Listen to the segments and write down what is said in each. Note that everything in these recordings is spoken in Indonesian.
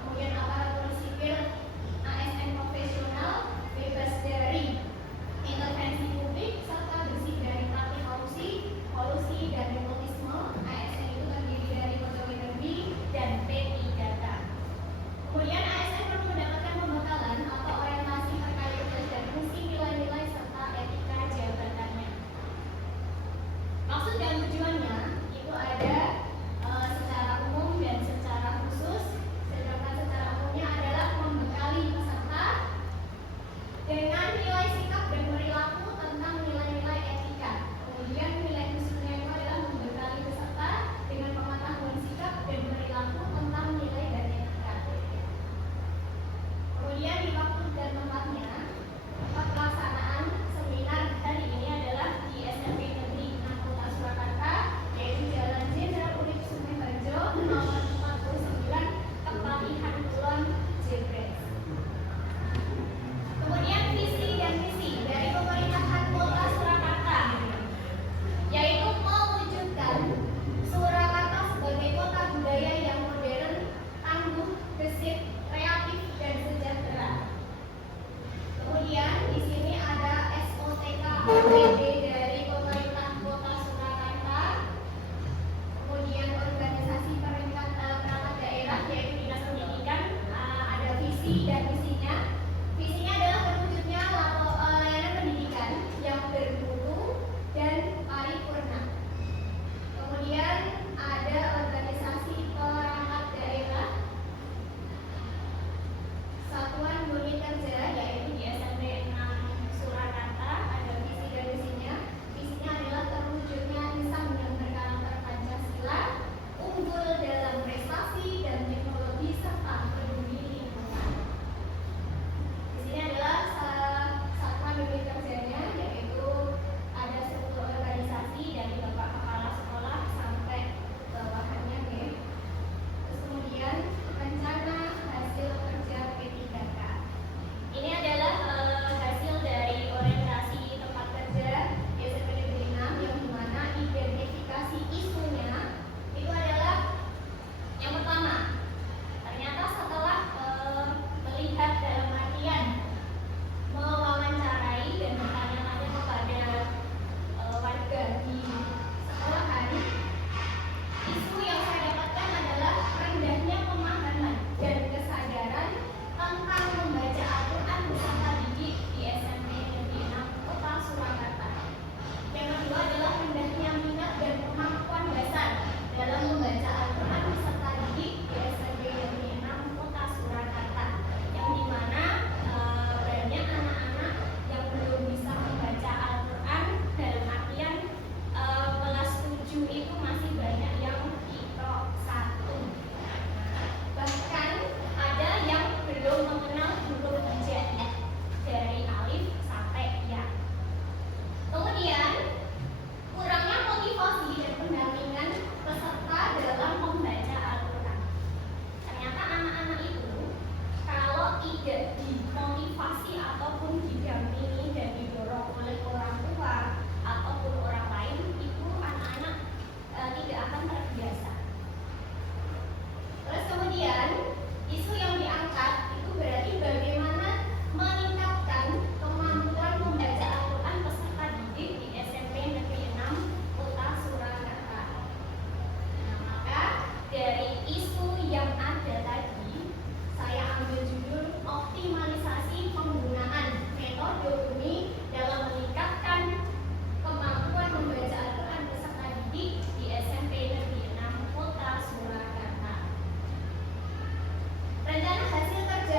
Kemudian aparatur sipil ASN profesional bebas dari visi dan misinya. Visinya adalah terwujudnya layanan pendidikan yang bermutu dan paripurna. Kemudian ada organisasi perangkat daerah, satuan unit kerja yaitu di SMP 6 Surakarta. Ada visi dan misinya. Visinya adalah terwujudnya insan yang berkarakter Pancasila, unggul dalam prestasi dan teknologi serta peduli lingkungan. Di sini adalah satuan unit kerjanya, yaitu ada 10 organisasi dari Bapak Kepala Sekolah sampai bawahannya ya. Terus kemudian rencana hasil kerja P3K. Ini adalah hasil dari orientasi tempat kerja di SMP Negeri 6, yang dimana identifikasi isunya itu adalah yang pertama. Ternyata setelah melihat dalam artian mewawancarai dan bertanya-tanya kepada warga di sekolahan, isu yang saya dapatkan adalah rendahnya pemahaman dan kesadaran tentang membaca Al-Quran beserta didik di SMP Negeri 6 Kota Surakarta. Yang kedua adalah rendahnya minat dan kemampuan dasar dalam membaca Al-Quran beserta didik di SMP Negeri 6 Kota Surakarta, yang dimana banyak anak-anak yang belum bisa membaca Al-Quran, dalam artian kelas 7 itu masih banyak yang Iqra 1. Bahkan ada yang belum mengenal huruf hijaiyah dari alif sampai ya. Kemudian kurangnya motivasi dan pendampingan peserta dalam membaca Al-Quran. Ternyata anak-anak itu kalau tidak dimotivasi ataupun didampingi dan didorong oleh orang tua ataupun orang lain, itu anak-anak tidak akan terbiasa. Terus kemudian isu yang diangkat itu berarti bagaimana meningkatkan kemampuan membaca Al-Quran peserta didik di SMP Negeri 6 Kota Surakarta. Nah, maka dari isu yang ada tadi, saya ambil judul optimalisasi penggunaan metode UMI dalam meningkatkan kemampuan membaca Al-Quran peserta didik di SMP Negeri 6 Kota Surakarta. Rencana hasil kerja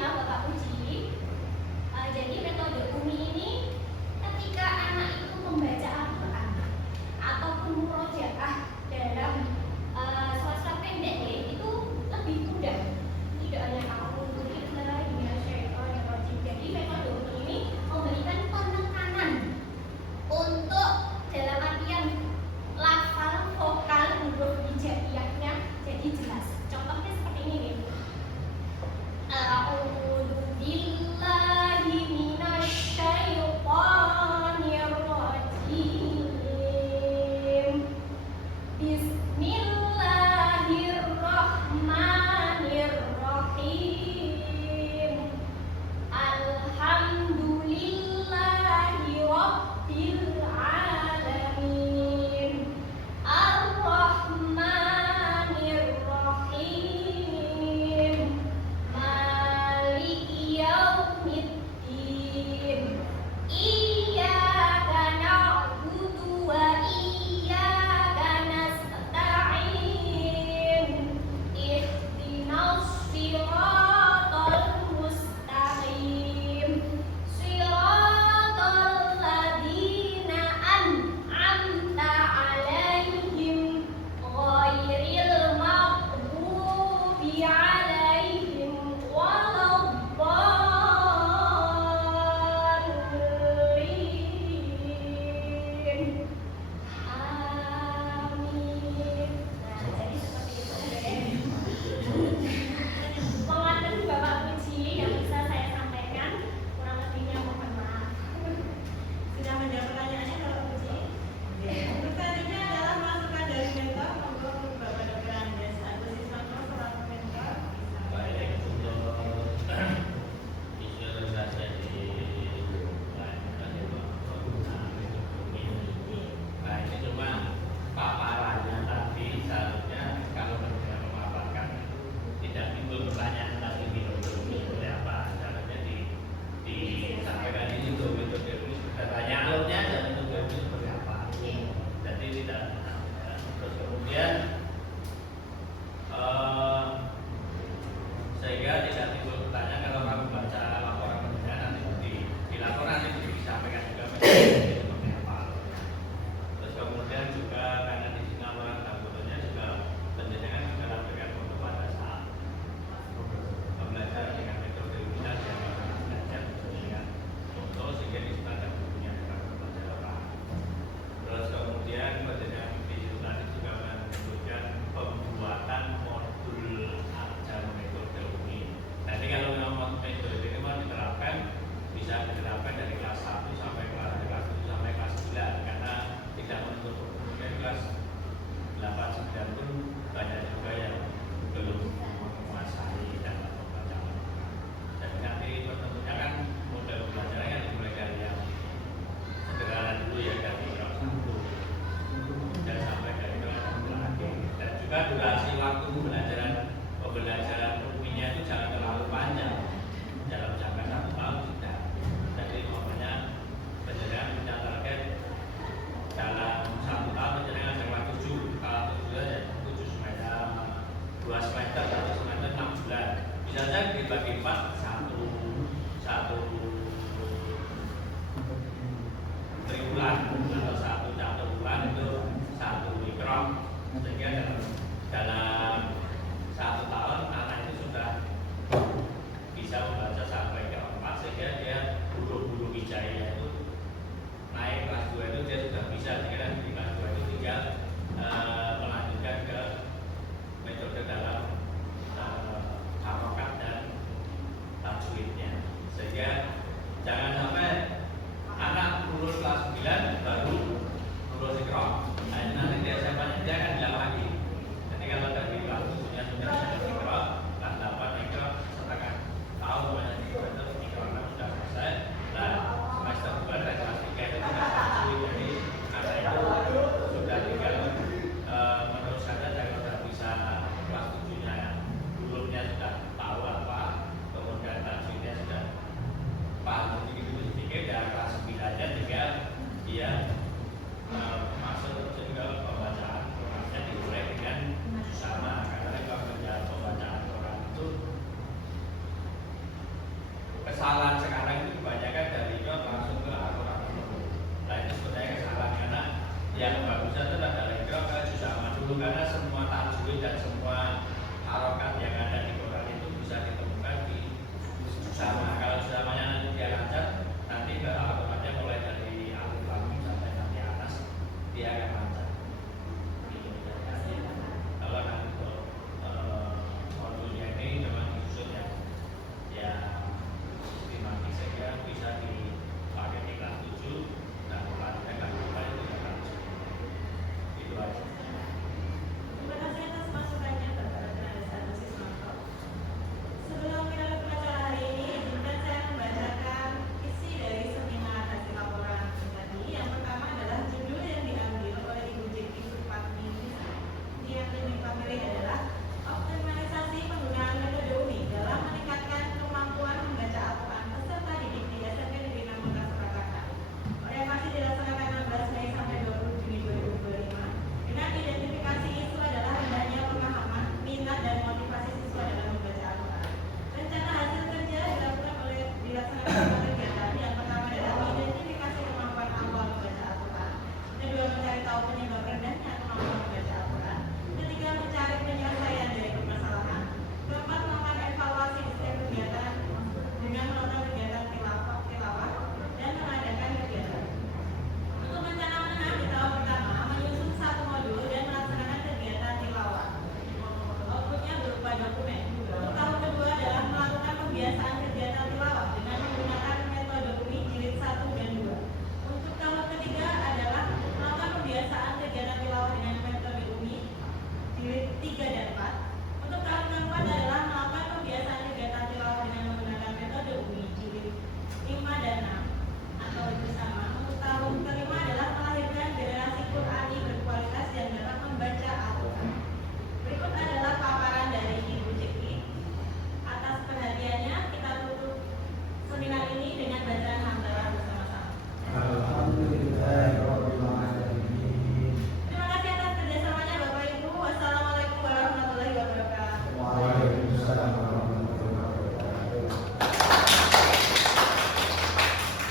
contohnya Bapak Puji. Jadi metode Umi ini ketika anak itu membaca Al-Quran ataupun murojaah dalam suasana pendek itu lebih mudah. Tidak hanya kamu jadi metode Umi ini memberikan penekanan untuk dalam artian lafal vokal huruf hijaiyahnya jadi jelas. Contohnya seperti ini nih. A'udzu billahi minasy syaithanir rajim. Bismillahirrahmanirrahim. Alhamdulillahi rabbil alamin. Ar-Rahmanir-Rahim. Maliki yaumiddin. Iyyaka na'budu wa iyyaka nasta'in. Ihdinas siratal mustaqim. Siratal ladzina an'amta 'alaihim ghairil maghdubi 'alaihim waladdallin. Amin. Nah, jadi seperti itu. Pengantin Bapak Puji yang bisa saya sampaikan, kurang lebihnya mohon maaf. Sudah menjawab pertanyaannya Bapak Puji? Pertanyaannya adalah masukan dari mentor untuk Bapak Dr. Andes. Aku siswa kelas selaku mentor. Baik, untuk visualisasi di nah ini cuma paparannya tadi. Seharusnya kalau mereka memaparkan tidak timbul pertanyaan tentang minum-minum seperti apa, seharusnya disampaikan ini untuk metode ini tanya alurnya dan metode ini seperti apa. Jadi tidak terus kemudian sehingga tidak timbul pertanyaan kalau kamu baca laporan penelitian nanti di laporan nanti disampaikan juga metode seperti apa. Terus kemudian juga karena di sini laporan tabulanya juga penjenengan juga lakukan untuk pada saat pembelajaran dengan metode kita jangan belajar dengan contoh sehingga di situ ada bukunya dengan pembelajaran. Terus kemudian penjenengan di situ tadi juga menunjukkan pembuatan modul ajar metode ini. Nanti kalau memang metode ini mau diterapkan bisa diterapkan dari kelas 1 sampai kelas 7 sampai kelas 9 karena tidak menutup kemungkinan kelas 8 9 pun banyak juga yang belum menguasai dalam pembelajaran. Jadi nanti tentunya kan model pembelajaran yang dimulai dari yang sederhana dulu ya dari kelas 1 dan sampai dari kelas 10 lagi. Dan juga durasi waktu pembelajaran umumnya itu jangan terlalu panjang dalam jangka 1 tahun tidak. Jadi makanya penjenengan punya target dalam 1 tahun penjenengan jangka 7 kalau 7 ya 7 semester 2 semester 1 semester 6 bulan bisa saja dibagi 4 satu triwulan atau satu bulan itu 1 mikron sehingga dalam 1 tahun anak itu sudah bisa membaca sampai ke 4 sehingga dia huruf-huruf hijaiyah itu naik kelas 2 itu dia sudah bisa sehingga di kelas 2 itu tinggal melanjutkan ke metode dalam harokat dan tajwidnya sehingga jangan sampai anak lulus kelas 9 baru lulus ikhra. Nah itu nanti dia SMA-nya dia akan bilang lagi. Jadi kalau dari kelas 7-nya sudah bisa ikhra, kelas 8 ikhra setengah tahun banyak ikhra itu ikhra sudah selesai. Nah semester 2 dan kelas 3 itu tidak tajwid, jadi anak itu sudah tinggal meneruskan saja kalau sudah bisa kelas 7-nya hurufnya sudah tahu apa, kemudian tajwidnya sudah paham begitu kebiasaan